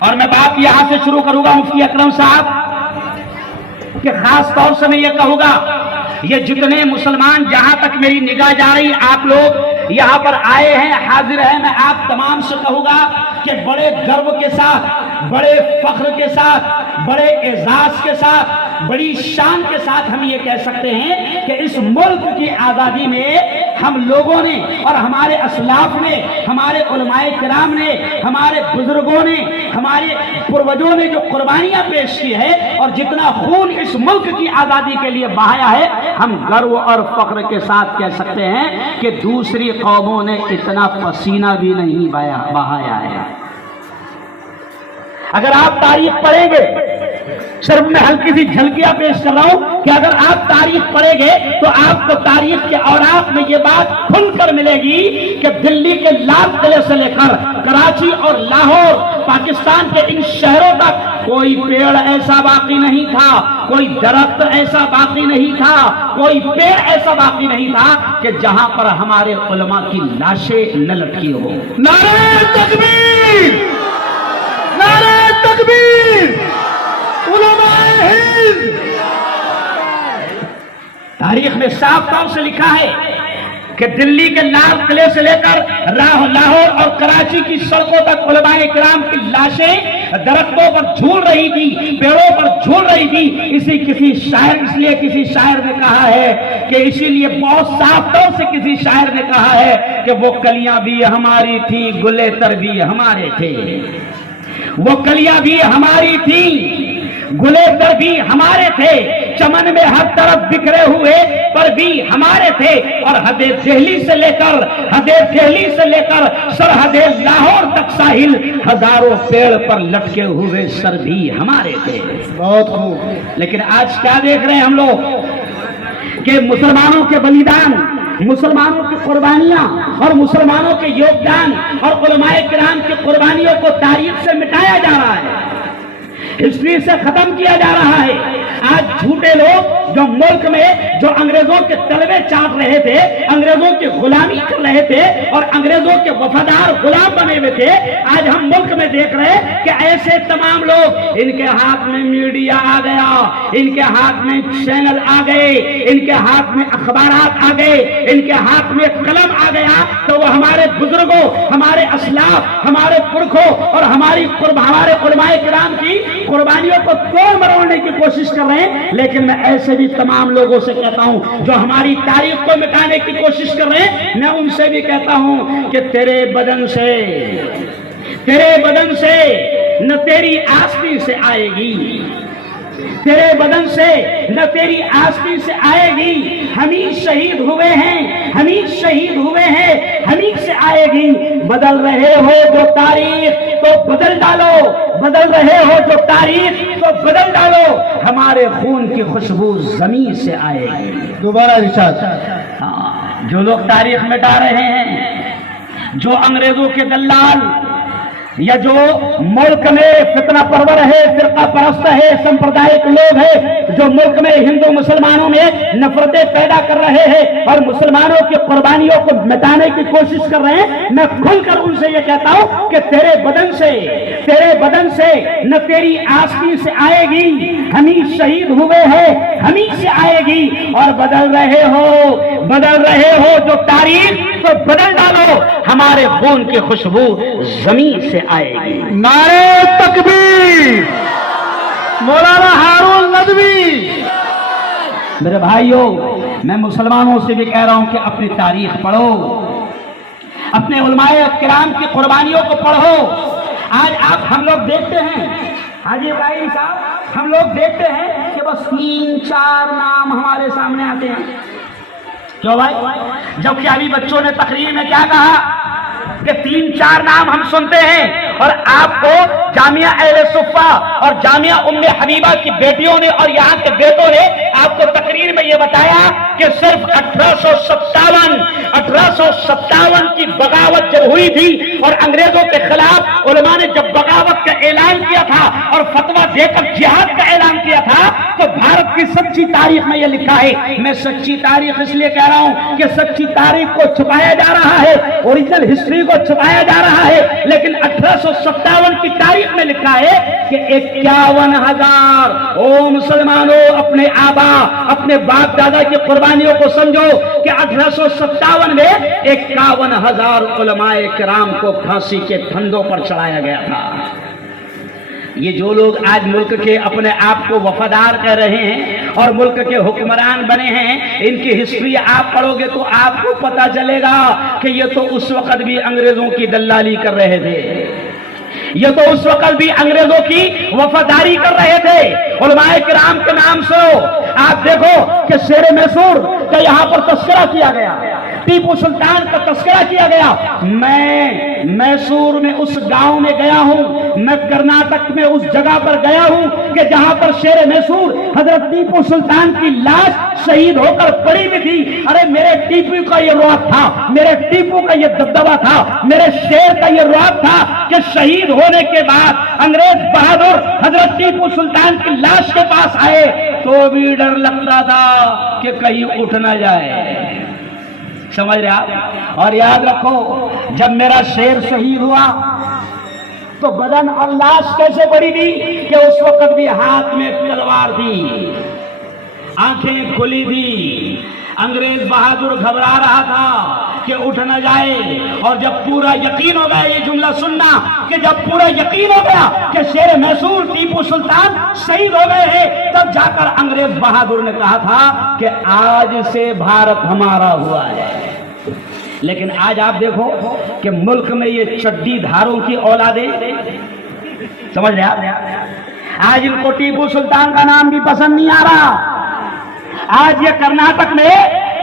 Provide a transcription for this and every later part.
اور میں بات یہاں سے شروع کروں گا مفتی اکرم صاحب کہ خاص طور سے میں یہ کہوں گا، یہ جتنے مسلمان جہاں تک میری نگاہ جا رہی، آپ لوگ یہاں پر آئے ہیں، حاضر ہیں، میں آپ تمام سے کہوں گا کہ بڑے گرو کے ساتھ، بڑے فخر کے ساتھ، بڑے اعزاز کے ساتھ، بڑی شان کے ساتھ ہم یہ کہہ سکتے ہیں کہ اس ملک کی آزادی میں ہم لوگوں نے اور ہمارے اسلاف نے، ہمارے علماء کرام نے، ہمارے بزرگوں نے، ہمارے پروجوں نے جو قربانیاں پیش کی ہے اور جتنا خون اس ملک کی آزادی کے لیے بہایا ہے، ہم گرو اور فخر کے ساتھ کہہ سکتے ہیں کہ دوسری قوموں نے اتنا پسینہ بھی نہیں بہایا ہے۔ اگر آپ تاریخ پڑھیں گے، صرف میں ہلکی سی جھلکیاں پیش کر رہا ہوں کہ اگر آپ تاریخ پڑھیں گے تو آپ کو تاریخ کے اوراق میں یہ بات کھل کر ملے گی کہ دلی کے لال قلعے سے لے کر کراچی اور لاہور، پاکستان کے ان شہروں تک کوئی پیڑ ایسا باقی نہیں تھا، کوئی درخت ایسا باقی نہیں تھا، کوئی پیڑ ایسا باقی نہیں تھا کہ جہاں پر ہمارے علماء کی لاشیں نہ لٹکی ہو۔ نعرہ تکبیر، نعرہ تکبیر، علماء ہند۔ تاریخ میں صاف طور سے لکھا ہے کہ دلی کے لال قلعے سے لے کر لاہور اور کراچی کی سڑکوں تک علماء کرام کی لاشیں درختوں پر جھول رہی تھی، پیڑوں پر جھول رہی تھی۔ اس لیے کسی شاعر نے کہا ہے کہ اسی لیے بہت صاف طور سے کسی شاعر نے کہا ہے کہ وہ کلیاں بھی ہماری تھیں، گلے تر بھی ہمارے تھے۔ وہ کلیاں بھی ہماری تھیں، گلے تر بھی ہمارے تھے، چمن میں ہر طرف بکھرے ہوئے پر بھی ہمارے تھے، اور حد دہلی سے لے کر سرحد لاہور تک ساحل ہزاروں پیڑ پر لٹکے ہوئے سر بھی ہمارے تھے۔ بہت خوب۔ لیکن آج کیا دیکھ رہے ہیں ہم لوگ کہ مسلمانوں کے بلیدان، مسلمانوں کی قربانیاں اور مسلمانوں کے یوگدان اور علماء کرام کی قربانیوں کو تاریخ سے مٹایا جا رہا ہے، ہسٹری سے ختم کیا جا رہا ہے۔ آج جھوٹے لوگ جو ملک میں جو انگریزوں کے تلوے چاٹ رہے تھے، انگریزوں کی غلامی کر رہے تھے اور انگریزوں کے وفادار غلام بنے ہوئے تھے، آج ہم ملک میں دیکھ رہے ہیں کہ ایسے تمام لوگ، ان کے ہاتھ میں میڈیا آ گیا، ان کے ہاتھ میں چینل آ گئے، ان کے ہاتھ میں اخبارات آ گئے، ان کے ہاتھ میں قلم آ گیا، تو وہ ہمارے بزرگوں، ہمارے اسلاف، ہمارے پرکھوں اور ہمارے علماء کرام کی قربانیوں کو توڑ مروڑنے کی کوشش کر رہے ہیں۔ لیکن میں ایسے بھی تمام لوگوں سے کہتا ہوں جو ہماری تاریخ کو مٹانے کی کوشش کر رہے ہیں، میں ان سے بھی کہتا ہوں کہ تیرے بدن سے نہ تیری آستین سے آئے گی، تیرے بدن سے نہ تیری آستین سے آئے گی، ہم ہی شہید ہوئے ہیں، ہم ہی شہید ہوئے ہیں، ہم ہی سے آئے گی۔ بدل رہے ہو جو تاریخ تو بدل ڈالو، بدل رہے ہو جو تاریخ تو بدل ڈالو، ہمارے خون کی خوشبو زمین سے آئے گی۔ دوبارہ ارشاد۔ جو لوگ تاریخ مٹا رہے ہیں، جو انگریزوں کے دلال یا جو ملک میں فتنہ پرور ہے، فرقہ پرست ہے، سمپردائک لوگ ہیں، جو ملک میں ہندو مسلمانوں میں نفرتیں پیدا کر رہے ہیں اور مسلمانوں کی قربانیوں کو مٹانے کی کوشش کر رہے ہیں، میں کھل کر ان سے یہ کہتا ہوں کہ تیرے بدن سے نہ تیری آستین سے آئے گی، ہم ہی شہید ہوئے ہیں، ہم ہی سے آئے گی، اور بدل رہے ہو جو تاریخ تو بدل ڈالو، ہمارے خون کی خوشبو زمین سے آئے گی۔ نعرہ تکبیر، مولانا ہارون ندوی۔ میرے بھائیوں، میں مسلمانوں سے بھی کہہ رہا ہوں کہ اپنی تاریخ پڑھو، اپنے علماء کرام کی قربانیوں کو پڑھو۔ آج ہم لوگ دیکھتے ہیں، حاجی ابراہیم صاحب، ہم لوگ دیکھتے ہیں کہ بس 3-4 نام ہمارے سامنے آتے ہیں۔ کیوں بھائی؟ جبکہ ابھی بچوں نے تقریر میں کیا کہا کہ 3-4 نام ہم سنتے ہیں، اور آپ کو جامعہ اہل صفہ اور جامعہ ام حبیبہ کی بیٹیوں نے اور یہاں کے بیٹوں نے آپ کو تقریر میں یہ بتایا کہ صرف 1857 کی بغاوت جب ہوئی تھی اور انگریزوں کے خلاف علماء نے جب بغاوت کا اعلان کیا تھا اور فتویٰ دے کر جہاد کا اعلان کیا تھا تو بھارت کی سچی تاریخ میں یہ لکھا ہے. میں سچی تاریخ اس لیے کہہ رہا ہوں کہ سچی تاریخ کو چھپایا جا رہا ہے, اوریجنل ہسٹری کو چھپایا جا رہا ہے, لیکن 1857 کی تاریخ میں لکھا ہے کہ 51,000. او مسلمانوں, اپنے آبا اپنے باپ دادا کی قربانیوں کو سمجھو کہ 1857 میں 51,000 علماء کرام کو پھانسی کے پھندوں پر چڑھایا گیا تھا. یہ جو لوگ آج ملک کے اپنے آپ کو وفادار کہہ رہے ہیں اور ملک کے حکمران بنے ہیں, ان کی ہسٹری آپ پڑھو گے تو آپ کو پتا چلے گا کہ یہ تو اس وقت بھی انگریزوں کی دلالی کر رہے تھے, یہ تو اس وقت بھی انگریزوں کی وفاداری کر رہے تھے. علماء کرام کے نام سے آپ دیکھو کہ شیر میسور کا یہاں پر تذکرہ کیا گیا, ٹیپو سلطان کا تذکرہ کیا گیا. میں میسور میں اس گاؤں میں گیا ہوں, میں کرناٹک میں اس جگہ پر گیا ہوں کہ جہاں پر شیر میسور حضرت ٹیپو سلطان کی لاش شہید ہو کر پڑی ہوئی تھی. ارے میرے ٹیپو کا یہ رعب تھا, میرے ٹیپو کا یہ دبدبہ تھا, میرے شیر کا یہ رعب تھا کہ شہید ہونے کے بعد انگریز بہادر حضرت ٹیپو سلطان کی لاش کے پاس آئے تو بھی ڈر لگتا تھا کہ کہیں اٹھ نہ جائے. سمجھ رہے آپ؟ اور یاد رکھو جب میرا شیر شہید ہوا تو بدن اور لاش کیسے پڑی تھی کہ اس وقت بھی ہاتھ میں تلوار تھی, آنکھیں کھلی تھی. انگریز بہادر گھبرا رہا تھا کہ اٹھ نہ جائے, اور جب پورا یقین ہو گیا, یہ جملہ سننا, کہ جب پورا یقین ہو گیا کہ شیر میسور ٹیپو سلطان شہید ہو گئے ہیں, تب جا کر انگریز بہادر نے کہا تھا کہ آج سے بھارت ہمارا ہوا ہے. لیکن آج آپ دیکھو کہ ملک میں یہ چڈی دھاروں کی اولادیں, سمجھ رہے آپ, آج ان کو ٹیپو سلطان کا نام بھی پسند نہیں آ رہا. آج یہ کرناٹک میں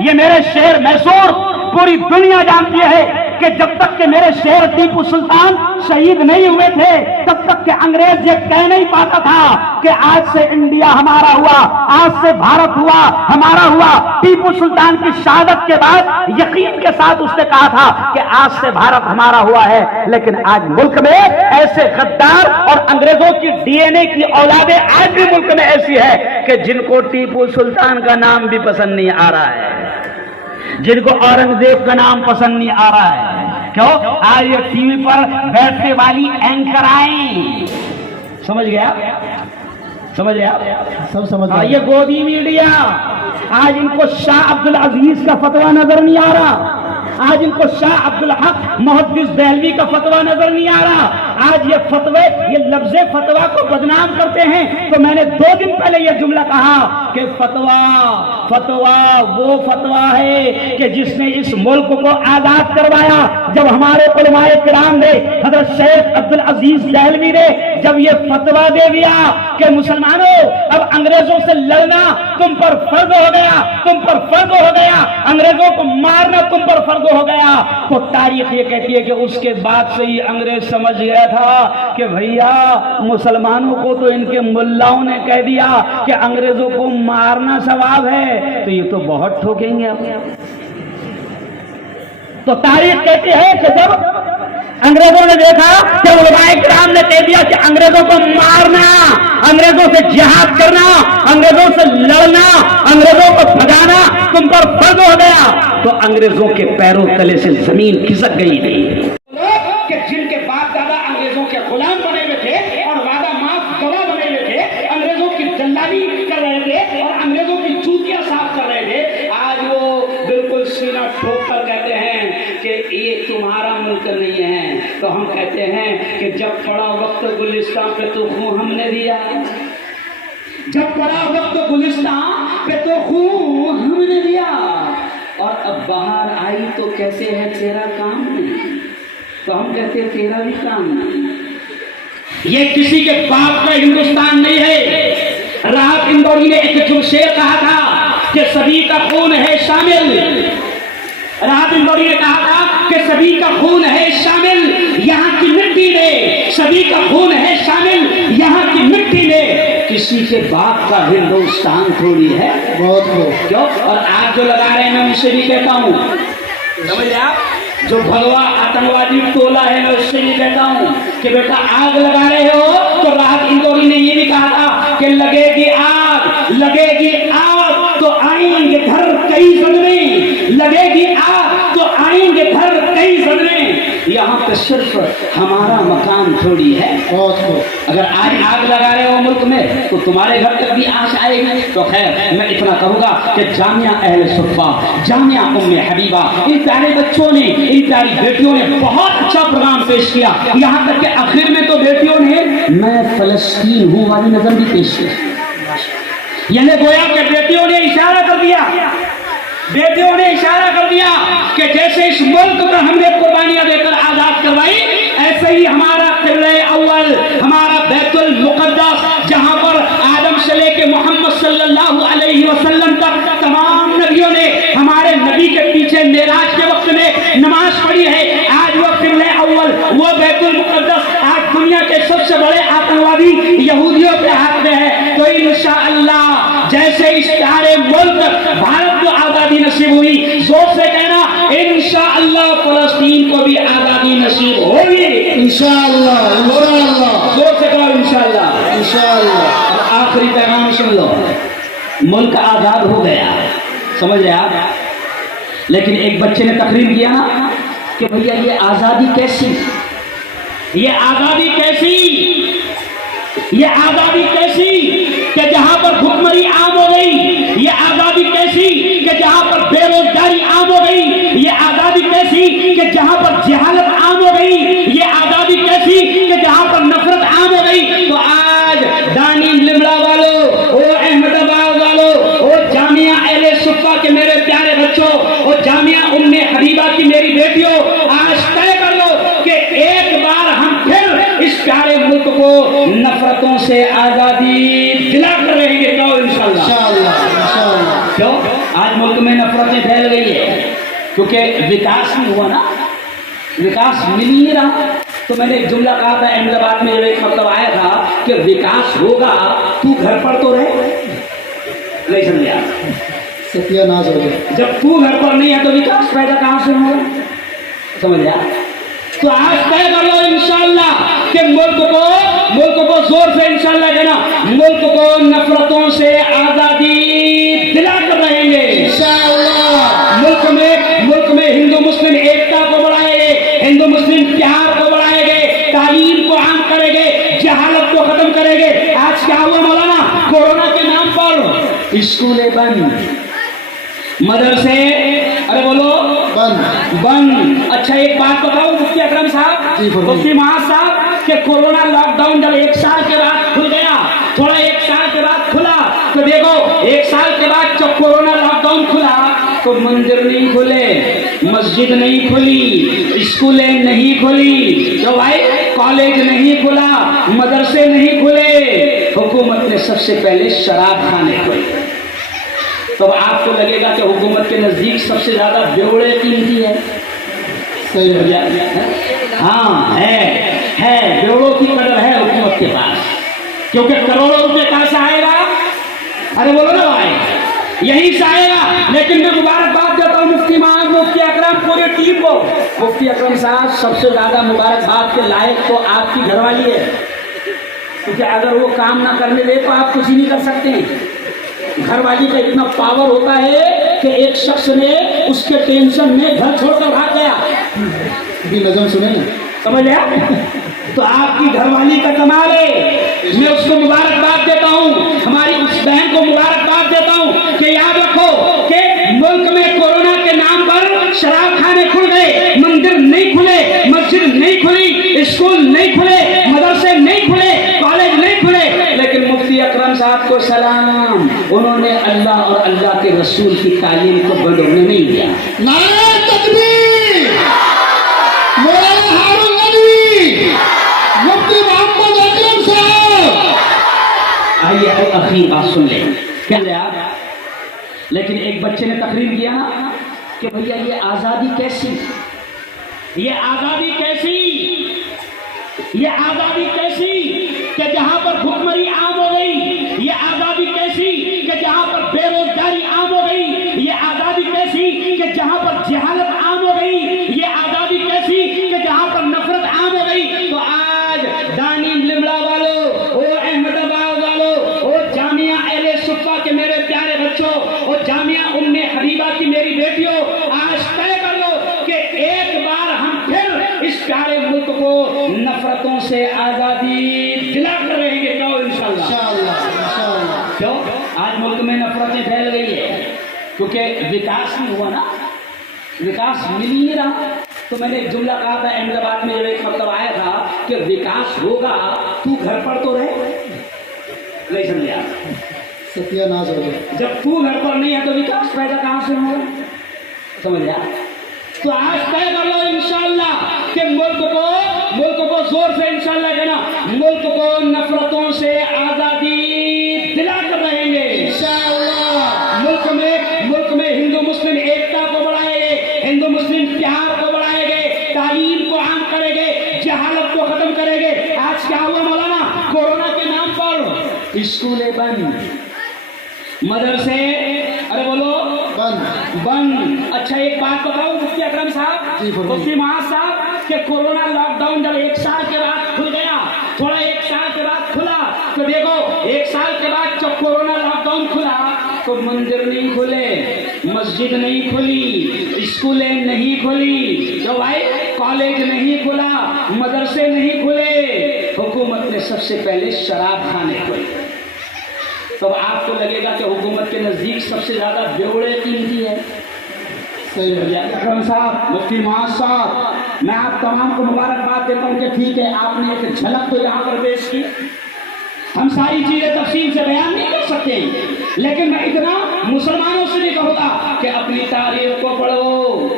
یہ میرے شیر میسور پوری دنیا جانتی ہے کہ جب تک کہ میرے شیر ٹیپو سلطان شہید نہیں ہوئے تھے تب تک کہ انگریز یہ کہہ نہیں پاتا تھا کہ آج سے انڈیا ہمارا ہوا, آج سے بھارت ہوا ہمارا ہوا. ٹیپو سلطان کی شہادت کے بعد یقین کے ساتھ اس نے کہا تھا کہ آج سے بھارت ہمارا ہوا ہے. لیکن آج ملک میں ایسے غدار اور انگریزوں کی ڈی این اے کی اولادیں آج بھی ملک میں ایسی ہے کہ جن کو ٹیپو سلطان کا نام بھی پسند نہیں آ رہا ہے, جن کو اورنگزیب کا نام پسند نہیں آ رہا ہے. کیوں؟ آج یہ ٹی وی پر بیٹھنے والی اینکر آئیں, سمجھ گیا, سمجھ گیا, سب سمجھ گئے. یہ گودی میڈیا, آج ان کو شاہ عبدالعزیز کا فتویٰ نظر نہیں آ رہا, آج ان کو شاہ عبدالحق محدث دہلوی کا فتویٰ نظر نہیں آ رہا. آج یہ فتوے, یہ لفظ فتویٰ کو بدنام کرتے ہیں. تو میں نے 2 دن پہلے یہ جملہ کہا کہ فتویٰ وہ فتویٰ ہے کہ جس نے اس ملک کو آزاد کروایا. جب ہمارے علماء کرام نے, حضرت شیخ عبدالعزیز دہلوی نے جب یہ فتویٰ دے دیا کہ مسلمانوں اب انگریزوں سے لڑنا تم پر فرض ہو گیا, تم پر فرض ہو گیا, انگریزوں کو مارنا تم پر فرض ہو گیا, تو تاریخ یہ کہتی ہے کہ اس کے بعد سے ہی انگریز سمجھ گیا تھا کہ بھیا مسلمانوں کو تو ان کے ملاؤں نے کہہ دیا کہ انگریزوں کو مارنا ثواب ہے, تو یہ تو بہت ٹھوکیں گے. تو تاریخ کہتی ہے کہ جب انگریزوں نے دیکھا کہ علماء کرام نے کہہ دیا کہ انگریزوں کو مارنا, انگریزوں سے جہاد کرنا, انگریزوں سے لڑنا, انگریزوں کو بھگانا تم پر فرض ہو گیا, تو انگریزوں کے پیروں تلے سے زمین کھسک گئی تھی. کہ جن کے باپ دادا انگریزوں کے غلام بنے ہوئے تھے اور وعدہ معاف گواہ بنے ہوئے تھے, انگریزوں کی دلالی کر رہے تھے اور انگریزوں کی چوتیاں صاف کر رہے تھے, آج وہ بالکل سینہ ٹھوک کر کہتے ہیں کہ یہ تمہارا ملک نہیں ہے. تو ہم کہتے ہیں کہ جب پڑا وقت گلستان پہ تو خون ہم نے دیا, جب پڑا وقت گلستان پہ تو خون ہم نے دیا, اور اب باہر آئی تو کیسے ہے تیرا کام نہیں, تو ہم کہتے ہیں تیرا بھی کام نہیں. یہ کسی کے باپ کا ہندوستان نہیں ہے. راحت اندوری نے ایک شعر کہا تھا کہ سبھی کا خون ہے شامل, راحت اندوری نے کہا تھا کہ سبھی کا خون ہے شامل یہاں کی مٹی میں, سبھی کا خون ہے شامل یہاں کی مٹی میں, किसी के बाप का हिंदुस्तान थोड़ी है। बहुत खूब। क्यों? और आप जो लगा रहे हैं मैं उनसे भी कहता हूँ, समझ आप, जो भगवा आतंकवादी टोला है मैं उससे भी कहता हूँ कि बेटा आग लगा रहे हो तो राहत इंदौरी ने ये भी कहा था कि लगेगी आग तो आएंगे घर कई सदमे, लगेगी आग तो आएंगे घर कई सदमे। यहाँ पे सिर्फ हमारा मकान थोड़ी है। बहुत खूब। अगर आज आग लगा रहे हो मुल्क में तो तुम्हारे घर तक भी आग आएगी। तो खैर मैं इतना कहूँगा कि जामिया अहले सुफ़ा, जामिया उम्मे हबीबा, इन प्यारे बच्चों ने, इन प्यारी बेटियों ने बहुत अच्छा प्रोग्राम पेश किया। यहाँ तक कि आखिर में तो बेटियों ने मैं फलस्तीन हूँ वाली नज़म भी पेश की। यानी गोया कि बेटियों ने इशारा कर दिया, बेटियों ने इशारा कर दिया कि जैसे इस मुल्क पर हमने कुर्बानियां देकर आजाद करवाई, ऐसे ही हमारा क़िबला अव्वल, हमारा बैतुल मुक़द्दस, जहां पर आदम से लेके मोहम्मद सल्लल्लाहु अलैहि वसल्लम तक तमाम नबियों ने हमारे नबी के पीछे मेराज के वक्त में नमाज पढ़ी है। आज वो क़िबला अव्वल, वो बैतुल मुक़द्दस आज दुनिया के सबसे बड़े आतंकवादी यहूदियों के हाथ में है। तो इंशाअल्लाह जैसे इस प्यारे मुल्क भारत को आजादी नसीब हुई, जोर से कहना इंशाअल्लाह फलस्तीन को भी आजादी नसीब होगी। इंशाअल्लाह, इंशाअल्लाह, जोर से कहो इंशाअल्लाह, इंशाअल्लाह। अब आखिरी पैगाम सुन लो, मुल्क आजाद हो गया, समझ रहे आप, लेकिन एक बच्चे ने तकरीर किया ना कि भैया ये आजादी कैसी, ये आजादी कैसी, ये आजादी कैसी कि जहां पर भुखमरी आम हो गई, ये आजादी कैसी कि जहां पर बेरोजगारी आम हो गई, ये आजादी कैसी कि जहां पर जहालत आम हो गई, ये आजादी कैसी कि जहां पर नफरत आम हो गई। तो आज दानी लिमड़ा वालों, ओ अहमदाबाद वालों, ओ जामिया अहले सुफ़ा के मेरे प्यारे बच्चों, ओ जामिया उम्मे हबीबा की मेरी बेटियों, आज तय कर लो कि एक बार हम फिर इस प्यारे मुल्क को नफरतों से आजादी दिलाकर रहेंगे। क्यों? इंशाअल्लाह, इंशाअल्लाह। क्यों? आज मुल्क में नफरतें फैल गई है क्योंकि विकास नहीं हुआ ना, विकास मिल ही नहीं रहा। तो मैंने एक जुमला कहा था अहमदाबाद में, एक मतलब आया था कि विकास होगा तू घर पर तो रहे, नहीं समझे आप, सत्यानाश हो गया। जब तू घर पर नहीं है तो विकास पैदा कहां से होगा, समझ आप। तो आज तय कर लो इंशाअल्लाह कि मुल्क को जोर से इंशाअल्लाह कहना, मुल्क को नफरतों से आजादी दिलाकर रहेंगे इंशाअल्लाह। मुल्क में हिंदू मुस्लिम एकता को बढ़ाएंगे, हिंदू मुस्लिम प्यार को बढ़ाएंगे, तालीम को आम करेंगे, जहालत को खत्म करेंगे। आज क्या हुआ मौलाना, कोरोना के नाम पर स्कूलें बंद, मदरसे अरे बोलो बंद। अच्छा एक बात बताओ मुफ्ती अकरम साहब, जी, फरमाइए। मुफ्ती महाज साहब कि कोरोना लॉकडाउन जब एक साल के बाद खुल गया, थोड़ा एक साल के बाद खुला, तो देखो एक साल के बाद जब कोरोना लॉकडाउन खुला तो मंदिर नहीं खुले, मस्जिद नहीं खुली, स्कूलें नहीं खुली, तो भाई कॉलेज नहीं खुला, मदरसे नहीं खुले, हुकूमत ने सबसे पहले शराब खाने खोले। तो आपको लगेगा कि हुकूमत के नजदीक सबसे ज्यादा बेवड़े कीमती है, सही है। हाँ है बेवड़ों की कदर है हुकूमत के पास, क्योंकि करोड़ों रुपए कहां से आएगा, अरे बोलो ना भाई, यहीं से आएगा। लेकिन मैं मुबारकबाद देता हूँ मुफ्ती महाज, मुफ्ती अकरम, पूरी टीम को। मुफ्ती अकरम साहब सबसे ज्यादा मुबारकबाद के लायक तो आपकी घरवाली है, क्योंकि अगर वो काम ना करने दे तो आप कुछ ही नहीं कर सकते हैं। घरवाली का इतना पावर होता है कि एक शख्स ने उसके टेंशन में घर छोड़कर भाग गया, भी नजम सुने ना, समझ लिया। तो आपकी घरवाली का कमाल है, मैं उसको मुबारकबाद देता हूँ, हमारी उस बहन को मुबारकबाद देता हूँ कि याद रखो कि मुल्क में कोरोना के नाम पर शराब खाने खुल गए, मंदिर नहीं खुले, मस्जिद नहीं खुली, स्कूल नहीं खुले, मदरसे नहीं खुले, कॉलेज नहीं खुले, लेकिन मुफ्ती अकरम साहब को सलाम, उन्होंने अल्लाह और अल्लाह के रसूल की तालीम को बंद होने नहीं दिया। नारे तकबीर, मौलाना हारून नदवी, मुफ्ती मोहम्मद अकरम साहब। आइए आखिरी बात सुन लें, क्या आप, लेकिन एक बच्चे ने तकरीर किया ना कि भैया ये आजादी कैसी, ये आजादी कैसी, ये आजादी कैसी कि जहां पर पर भुखमरी आम हो गई, ये आजादी कैसी कि जहां पर बेरोजगारी आम हो गई, ये आजादी कैसी कि जहां पर जहालत आम हो गई, ये आजादी कैसी कि जहां पर नफरत आम हो गई। तो आज दानी लिमड़ा वालों, ओ अहमदाबाद वालों, ओ जामिया अहले सुफ़ा के मेरे प्यारे बच्चों, ओ जामिया उम्मे हबीबा की मेरी बेटियों, आज तय कर लो कि एक बार हम फिर इस प्यारे मुल्क को नफरतों से आजादी दिला कर रहेंगे। क्यों? इंशाअल्लाह। इंशाअल्लाह। क्यों? आज मुल्क में नफरतें फैल गई है क्योंकि विकास नहीं हुआ ना, विकास मिल ही नहीं रहा। तो मैंने एक जुमला कहा था अहमदाबाद में, एक मतलब आया था कि विकास होगा तू घर पर तो रहे, नहीं समझे आप? सत्यानाश हो गया। जब तू घर पर नहीं है तो विकास पैदा कहां से होगा? समझ लिया? तो आज तय कर लो इंशाअल्लाह कि मुल्क को जोर से इंशाअल्लाह कहना, मुल्क को नफरतों से आजादी दिला कर रहेंगे इंशाअल्लाह। मुल्क में हिंदू मुस्लिम एकता को बढ़ाएंगे, हिंदू मुस्लिम प्यार को बढ़ाएंगे, तालीम को आम करेंगे, जहालत को खत्म करेंगे। आज क्या हुआ मौलाना? कोरोना के नाम पर स्कूलें बंद, मदरसे अरे बोलो बंद। अच्छा एक बात बताओ मुफ्ती अकरम साहब, जी, बोलिए। मुफ्ती महाज साहब, कि कोरोना लॉकडाउन जब एक साल के बाद खुल गया, थोड़ा एक साल के बाद खुला, तो देखो एक साल के बाद जब कोरोना लॉकडाउन खुला तो मंदिर नहीं खुले, मस्जिद नहीं खुली, स्कूलें नहीं खुली, जो भाई कॉलेज नहीं खुला, मदरसे नहीं खुले, हुकूमत ने सबसे पहले शराब खाने खोले। तो आपको लगेगा कि हुकूमत के नजदीक सबसे ज्यादा बेवड़े कीमती है। सही है। अकरम साहब, मुफ्ती महाज साहब, मैं आप तमाम को मुबारकबाद देता हूँ कि ठीक है आपने एक झलक तो यहाँ पर पेश की। हम सारी चीजें तफसील से बयान नहीं कर सकते, लेकिन मैं इतना मुसलमानों से भी कहूँगा कि अपनी तारीख को पढ़ो।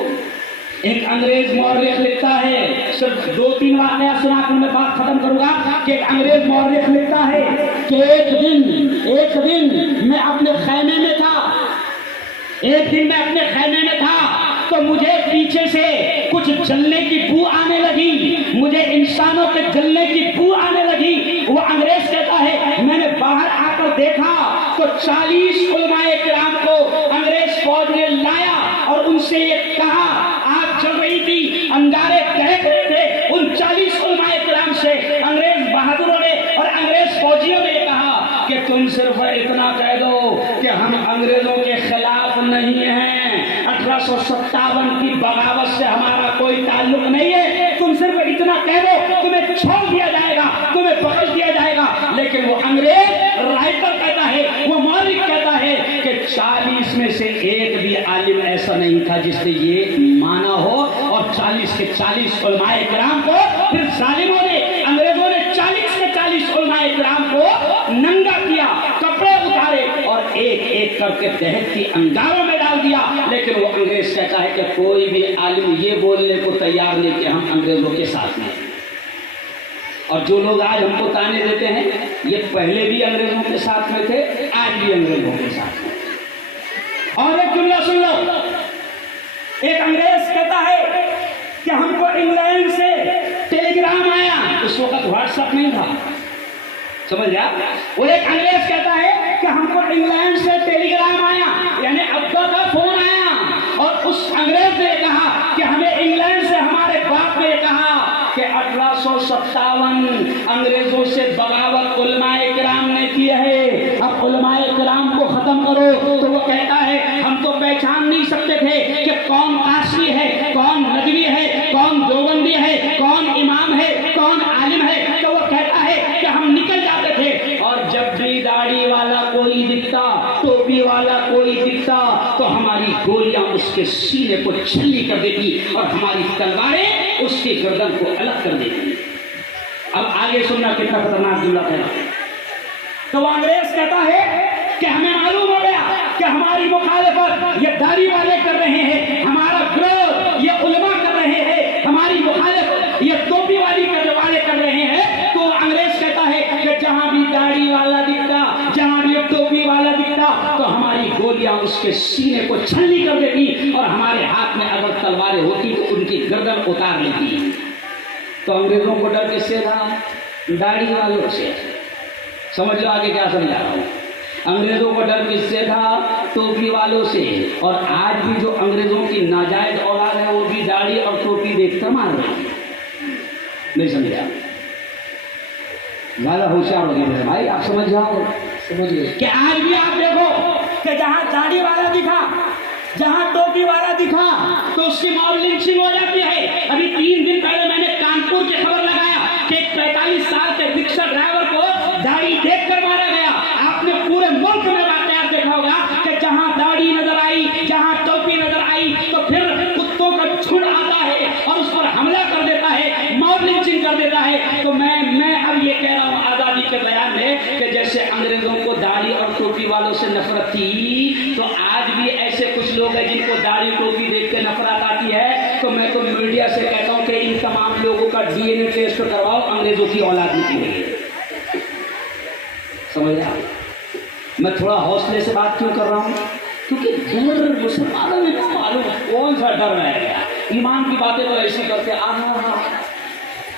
एक अंग्रेज मौर्ख लिखता है, सिर्फ 2-3 वाक़या सुनाकर मैं बात खत्म करूंगा कि एक अंग्रेज मौर्ख लिखता है कि एक दिन मैं अपने खैमे में था, तो मुझे पीछे से कुछ जलने की बू आने लगी, मुझे इंसानों के जलने की बू आने लगी। वो अंग्रेज कहता है मैंने बाहर आकर देखा तो 40 उलमाए किराम को अंग्रेज फौज ने लाया और उनसे ये कहा, आग जल रही थी, अंगारे दहक रहे थे, उन 40 उलमाए किराम से अंग्रेज बहादुरों ने और अंग्रेज फौजियों ने कहा कि तुम सिर्फ इतना कह दो कि हम अंग्रेजों के खिलाफ नहीं हैं, 1857 की बगावत से हमारा कोई ताल्लुक नहीं है, तुम सिर्फ इतना कह दो, तुम्हें छोड़ दिया जाएगा, तुम्हें पकड़ दिया जाएगा। लेकिन वो अंग्रेज राइटर कहता है, वो मौलिक कहता है कि 40 में से एक भी आलिम ऐसा नहीं था जिसने ये माना हो, और 40 के 40 उलमाए किराम को फिर जालिमों ने, अंग्रेजों ने 40 के 40 उलमाए किराम को नंगा किया, कपड़े उतारे और एक एक करके दहकती अंगारों में डाल दिया। लेकिन वो अंग्रेज कहता है कि कोई भी आलिम ये बोलने को तैयार नहीं कि हम अंग्रेजों के साथ में। और जो लोग आज हमको ताने देते हैं ये पहले भी अंग्रेजों के साथ में थे, आज भी अंग्रेजों के साथ में। और एक जुमला सुन लो, एक अंग्रेज कहता है कि हमको इंग्लैंड से टेलीग्राम आया, उस वक्त व्हाट्सएप नहीं था, समझ गया? वो एक अंग्रेज कहता है कि हमको इंग्लैंड से टेलीग्राम आया, यानी अब्बा का फोन आया, और उस अंग्रेज ने कहा कि हमें इंग्लैंड से हमारे बाप ने कहा कि 1857 अंग्रेजों से बगावत उलमाए किराम ने की है, अब उलमाए किराम को खत्म करो। तो वो कहता है हम तो पहचान नहीं सकते थे कि कौन काशी है, कौन नदवी है, कौन देवबंदी है, कौन इमाम है, कौन आलिम है। तो वो कहता है कि हम निकल जाते थे, और जब भी दाढ़ी वाला कोई दिखता, टोपी वाला कोई दिखता, तो हमारी गोलियां उसके सीने को छल्ली कर देती और हमारी तलवारें उसकी गर्दन को अलग कर देती। अब आगे सुनना कितना खतरनाक जुमला है। तो अंग्रेज कहता है कि हमें मालूम हो गया कि हमारी मुखालिफत ये दाढ़ी वाले कर रहे हैं, हमारा विरोध ये उलमा कर रहे हैं, हमारी मुखालिफत ये टोपी वाली करने वाले कर रहे हैं। तो अंग्रेज कहता है कि जहां भी दाढ़ी वाला दिखता, जहां भी टोपी वाला दिखता, तो हमारी गोलियां उसके सीने को छलनी कर देती, और हमारे हाथ में अगर तलवारें होती तो उनकी गर्दन उतार लेती। तो अंग्रेजों को डर किससे था? दाढ़ी वालों से। समझ लो आगे क्या समझा रहा हूँ। अंग्रेजों को डर किससे था? टोपी वालों से। और आज भी जो अंग्रेजों की नाजायज औलाद है वो भी दाढ़ी और टोपी देखकर मार रही है। नहीं समझा? ज्यादा होशियार हो गए भाई, आप समझ जाओ। समझ गए। कि आज भी आप देखो कि जहां दाढ़ी वाला दिखा, जहां टोपी वाला दिखा, तो उसकी मॉब लिंचिंग हो जाती है। अभी 3 दिन पहले मैंने कानपुर की खबर लगाया कि एक 45 साल के रिक्शा ड्राइवर को दाढ़ी देखकर मारा गया। आपने पूरे मुल्क में वाकयात देखा होगा कि जहां दाढ़ी नजर आई, जहां टोपी नजर आई, तो फिर कुत्तों का झुंड आता है और उस पर हमला कर देता है, मॉब लिंचिंग कर देता है। तो मैं अब ये कह रहा हूँ आजादी के बयान में कि जैसे अंग्रेजों को दाढ़ी और टोपी वालों से नफरत थी, तो आज भी ऐसे कुछ लोग हैं जिनको दाढ़ी टोपी देख के नफरत आती है। तो मैं तो मीडिया से कहता हूँ कि इन तमाम लोगों का DNA टेस्ट करवाओ, अंग्रेजों की औलाद निकली है। समझ रहे हैं? मैं थोड़ा हौसले से बात क्यों कर रहा हूँ? क्योंकि डर मुसलमानों में मालूम कौन सा डर रह गया। ईमान की बातें तो ऐसी करते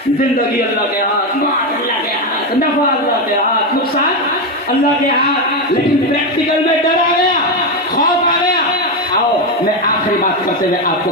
जिंदगी अल्लाह के हाथ, माल अल्लाह के हाथ, नफा अल्लाह के हाथ, नुकसान अल्लाह के हाथ। लेकिन प्रैक्टिकल में डर आ गया, खौफ आ गया। आओ मैं आखिरी बात करते हुए आपको